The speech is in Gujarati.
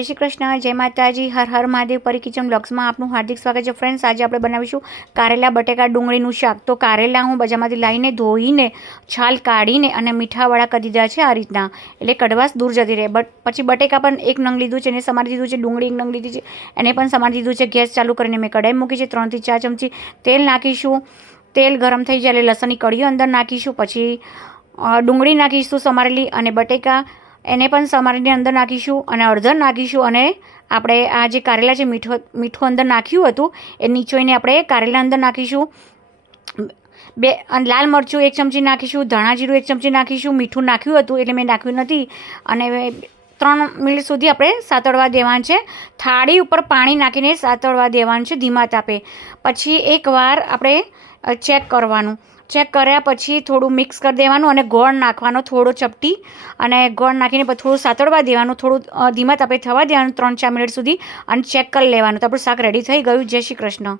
જય શ્રી કૃષ્ણ, જય માતાજી, હર હર મહાદેવ. પરી કિચન બ્લોગ્સમાં આપનું હાર્દિક સ્વાગત છે. ફ્રેન્ડ્સ, આજે આપણે બનાવીશું કારેલા બટેકા ડુંગળીનું શાક. તો કારેલા હું બજારમાંથી લાવીને ધોઈને છાલ કાઢીને અને મીઠાવાળા કરી દીધા છે આ રીતના, એટલે કડવાશ દૂર જતી રહે. પછી બટેકા પણ એક નંગ લીધું છે, એને સમારી દીધું છે. ડુંગળી એક નંગ લીધી છે, એને પણ સમારી દીધું છે. ગેસ ચાલુ કરીને મેં કઢાઈ મૂકી છે. 3 થી 4 ચમચી તેલ નાખીશું. તેલ ગરમ થઈ જાય એટલે લસણની કળીઓ અંદર નાખીશું. પછી ડુંગળી નાખીશું સમારેલી, અને બટેકા એને પણ સમારીને અંદર નાખીશું, અને અડધર નાખીશું. અને આપણે આ જે કારેલા છે મીઠું અંદર નાખ્યું હતું એ નીચોઈને આપણે કારેલા અંદર નાખીશું. લાલ મરચું 1 ચમચી નાખીશું. ધાણા જીરું 1 ચમચી નાખીશું. મીઠું નાખ્યું હતું એટલે મેં નાખ્યું નથી. અને 3 મિનિટ સુધી આપણે સાતળવા દેવાનું છે. થાળી ઉપર પાણી નાખીને સાતળવા દેવાનું છે ધીમા તાપે. પછી એકવાર આપણે ચેક કરવાનું. ચેક કર્યા પછી થોડું મિક્સ કરી દેવાનું, અને ગોળ નાખવાનો થોડો ચપટી, અને ગોળ નાખીને પછી થોડું સાતળવા દેવાનું. થોડું ધીમા તાપે થવા દેવાનું 3-4 મિનિટ સુધી, અને ચેક કરી લેવાનું. તો આપણું શાક રેડી થઈ ગયું. જય શ્રી કૃષ્ણ.